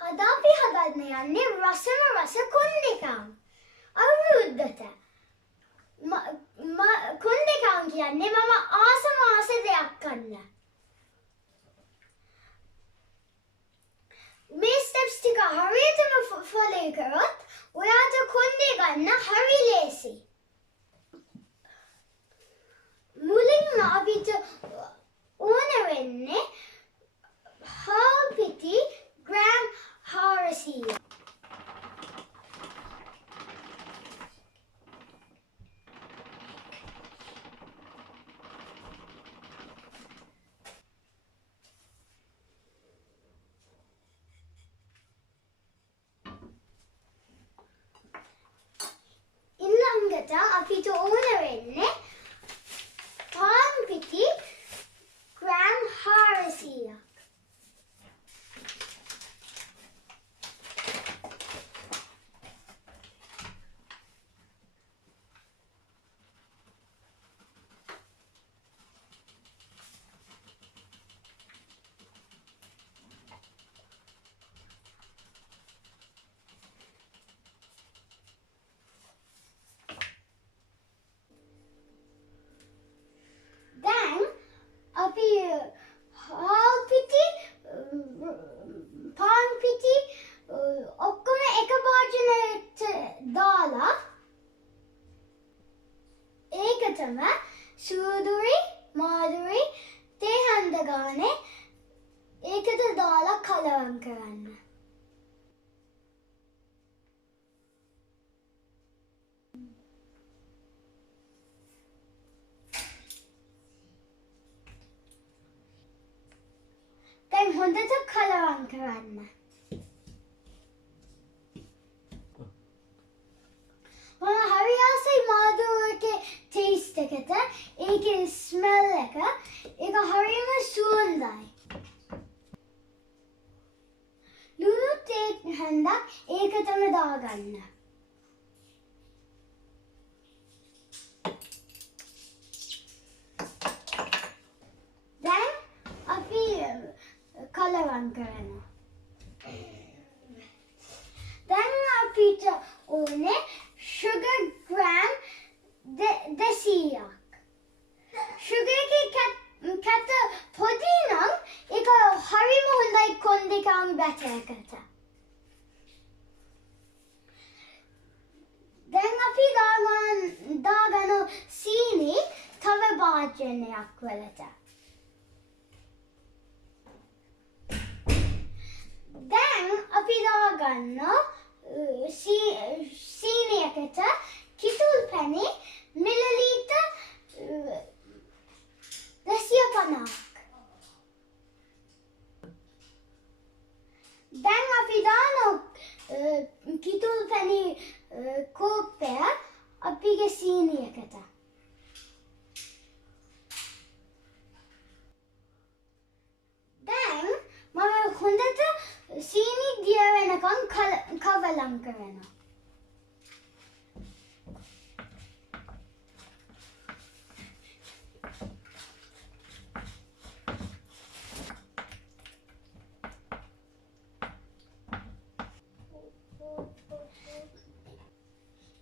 අද අපි හදන්න යන්නේ රසම රස කොන්දේකම්. අවුරුද්දට. කොන්දේකම් කියන්නේ මම ආසම ආස දෙයක් කන්න. මේ ස්ටෙප්ස් ටික හරියටම ෆලෝ කරොත් ඔයාට කොන්දේ ගන්න හරි ලේසි. මුලින්ම අපිට ඕන වෙන්නේ හාල් පිටි ග්‍රෑම් 400. ඊළඟට අපිට ඕන වෙන්නේ පාන් පිටි ග්‍රෑම් 400. අපි හාල් පිටි පාන් පිටි ඔක්කොම එක භාජනයට දාලා ඒකටම සූදුයි මාදුයි තේ හඳ ගානේ ඒකට දාලා කලවම් කරන්න. දැන් හොඳට කලවම් කරන්න. මම හරි ආසයි මාදුවගේ ටේස්ට් එකට. ඒකේ ස්මෙල් එක ඒක හරිම සුවඳයි. ලුණු තේ හඳක් ඒකටම දාගන්න. දැන් අපි කලවම් කරනවා. දැන් අපිට ඕනේ sugar ග්‍රෑම් 200ක්. sugar එකේ කැත පොඩි නම් ඒක හරිම හොඳයි කොන්දේකම් බැටර් එකට. දැන් අපි දාගන්න සීනි තව භාජනයක් වලට. දැන් අපි දාගන්න සීනියකට කිතුල් පැණි මිලිලීටර් 250ක්. දැන් අපි දාන කිතුල් පැණි කෝප්පය අපිගේ සීනියකට. දැන් මම හොඳට සීනි දිය වෙනකන් කවලම් කරනවා.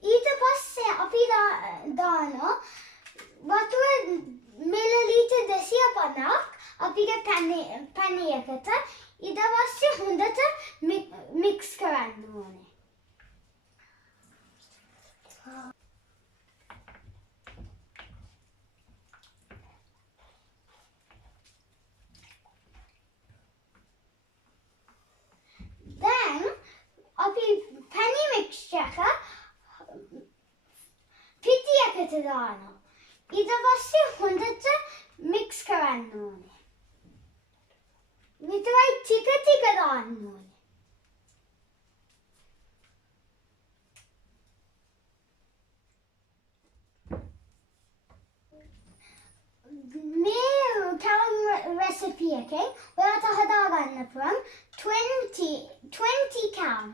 ඊට පස්සේ අපි දාන වතුර මිලිලීටර් 250ක් අපිගේ පැණියකට. ඊට පස්සේ හොඳට මික්ස් කරන්න ඕනේ. දැන් අපි පැණි මික්ස්චර් එක පිටියකට දානවා. ඊට පස්සේ හොඳට මික්ස් කරන්න ඕනේ. විතරයි ටික ටික දාන්න ඕනේ. මේ කැවුම් රෙසිපි එකෙන් ඔයාට හදාගන්න පුළුවන් 20 කැවුම්.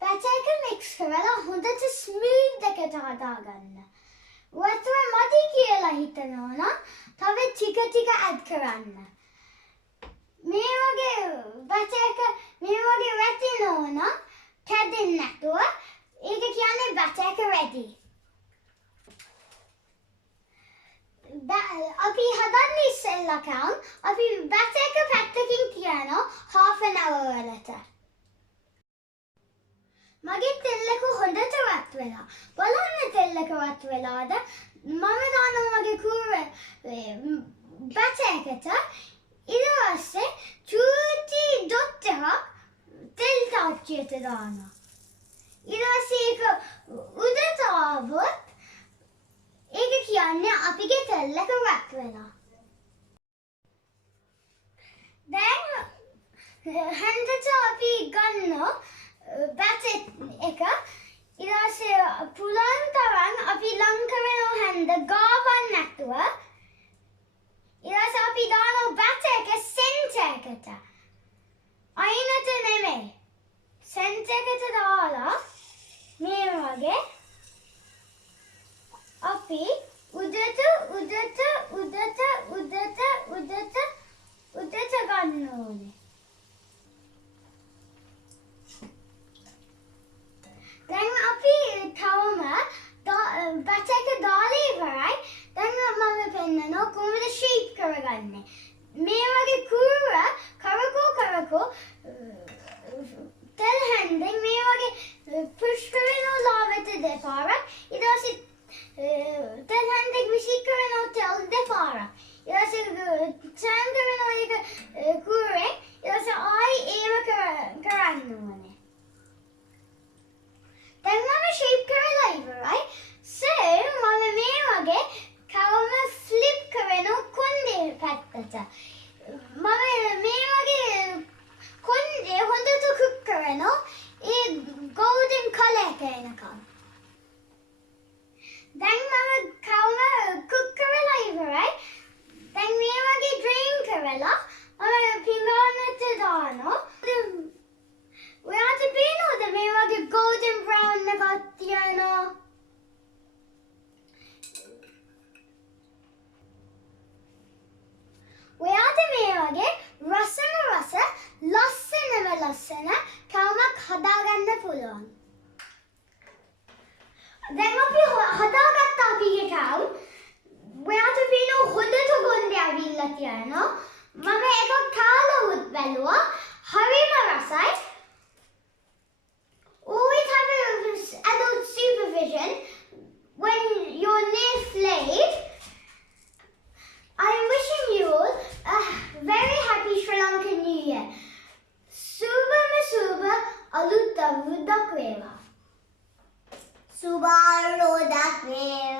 බැටර් එක මික්ස් කරලා හොඳට ස්මූත් එකට හදාගන්න. වතුර මදි කියලා හිතනවා නම් තව ටික ඇඩ් කරන්න. මේ වගේ බැච් එක මේ වගේ වැටෙනවා නම් කැඩෙන්නේ නැතුව ඒක කියන්නේ බැච් එක ready. අපි හදන්න ඉස්සෙල්ලා කම් අපි බැච් එක පැත්තකින් තියනවා half an hour වලට. මගේ තෙල් එක හොඳට වත් වෙලා. බලන්න තෙල් එක වත් වෙලාද? මම දානවා මගේ කූරේ බැච් එකට. ඊට පස්සේ චූටි ඩොට් එකක් තෙල් තාච්චියට දානවා. ඊට පස්සේ ඒක උඩට ආවොත් ඒක කියන්නේ අපිගේ තෙල් එක වත් වෙලා. දැන් හන්දට අපි ගන්නවා බැච් එක ඊට පස්සේ පුලන් තරම් අපි ලං කරනවා හන්ද ගාවන්න නැතුව. ඊට පස්සේ අපි දානවා බැච් එක සෙන්ටර් එකට. අයිනට නෙමෙයි. සෙන්ටර් එකට දාලා මේ වගේ අපි උඩට ගන්න ඕනේ. දැන් අපි තවම බැච් එක දාලා ඉවරයි. දැන් මම පෙන්නනවා කොහොමද ෂේප් කරගන්නේ. මේ වගේ කූර කරකෝ තෙල් හැන්දෙන් මේ වගේ පුෂ් කරනවා ලාවට දෙපාරක්. ඊට පස්සේ තෙල් හැන්දෙන් විසි කරනවා තෙල් දෙපාරක්. ඊට පස්සේ ටර්න් කරනවා ඒක කූරෙන්. ඊට පස්සේ ආයි ඒව කරන්න ඕනේ. දැන් මම ෂේප් කරලා ඉවරයි. So මම මේ වගේ කවම ෆ්ලිප් කරනවා කොන්දේ පැත්තට. මම මේ වගේ කොන්දේ හොඳට කුක් කරනවා ඒ golden color එක එනකම්. දැන් මම කවම කුක් කරලා ඉවරයි. දැන් මේ වගේ ඩ්‍රේන් කරලා මම පිඟානට දානවා. ඔයාට පේනවද මේ වගේ golden brown එකක් තියෙනවා? ඔයාට මේ වගේ ලස්සන කවමක් හදාගන්න පුළුවන්. දැන් අපි හදාගත්ත අපිගේ කවුම්. ඔයාට පේනවා හොඳට ගොන්දේ ඇවිල්ලා තියෙනවා. මම එකක් කාලා උත් බැලුවා. හරිම රසයි. Always have adult supervision when you're near flayed. I'm wishing you all a very happy Sri Lankan New Year. Suba alut avudak veva. Suba aludak veva.